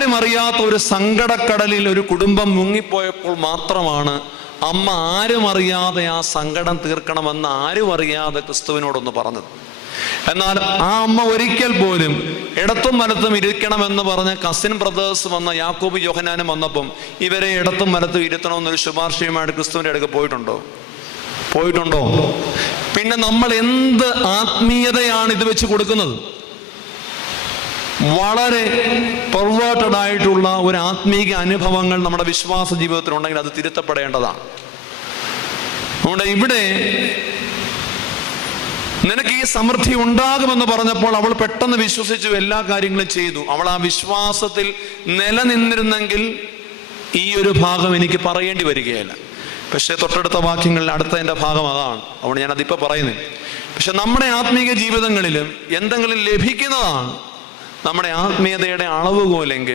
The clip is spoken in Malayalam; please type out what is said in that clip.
ആരും അറിയാത്ത ഒരു സങ്കടക്കടലിൽ ഒരു കുടുംബം മുങ്ങിപ്പോയപ്പോൾ മാത്രമാണ് അമ്മ ആരും അറിയാതെ ആ സങ്കടം തീർക്കണമെന്ന് ആരും അറിയാതെ ക്രിസ്തുവിനോടൊന്ന് പറഞ്ഞത്. എന്നാൽ ആ അമ്മ ഒരിക്കൽ പോലും ഇടത്തും വലത്തും ഇരിക്കണമെന്ന് പറഞ്ഞ് കസിൻ ബ്രദേഴ്സ് വന്ന യാക്കോബ് യോഹനാനും വന്നപ്പം ഇവരെ ഇടത്തും വലത്തും ഇരുത്തണമെന്നൊരു ശുപാർശയുമായിട്ട് ക്രിസ്തുവിന്റെ അടുക്ക് പോയിട്ടുണ്ടോ? പോയിട്ടുണ്ടോ? പിന്നെ നമ്മൾ എന്ത് ആത്മീയതയാണ് ഇത് വെച്ച് കൊടുക്കുന്നത്? വളരെ പെർവേർട്ടഡ് ആയിട്ടുള്ള ഒരു ആത്മീക അനുഭവങ്ങൾ നമ്മുടെ വിശ്വാസ ജീവിതത്തിൽ ഉണ്ടെങ്കിൽ അത് തിരുത്തപ്പെടേണ്ടതാണ്. അതുകൊണ്ട് ഇവിടെ നിനക്ക് ഈ സമൃദ്ധി ഉണ്ടാകുമെന്ന് പറഞ്ഞപ്പോൾ അവൾ പെട്ടെന്ന് വിശ്വസിച്ചു എല്ലാ കാര്യങ്ങളും ചെയ്തു. അവൾ ആ വിശ്വാസത്തിൽ നിലനിന്നിരുന്നെങ്കിൽ ഈ ഒരു ഭാഗം എനിക്ക് പറയേണ്ടി വരികയില്ല. പക്ഷെ തൊട്ടടുത്ത വാക്യങ്ങളിൽ അടുത്ത എന്റെ ഭാഗം അതാണ്. അതുകൊണ്ട് ഞാൻ അതിപ്പോൾ പറയുന്നത് പക്ഷെ നമ്മുടെ ആത്മീയ ജീവിതങ്ങളിലും എന്തെങ്കിലും ലഭിക്കുന്നതാണ്. നമ്മുടെ ആത്മീയതയുടെ അളവുകോലെങ്കിൽ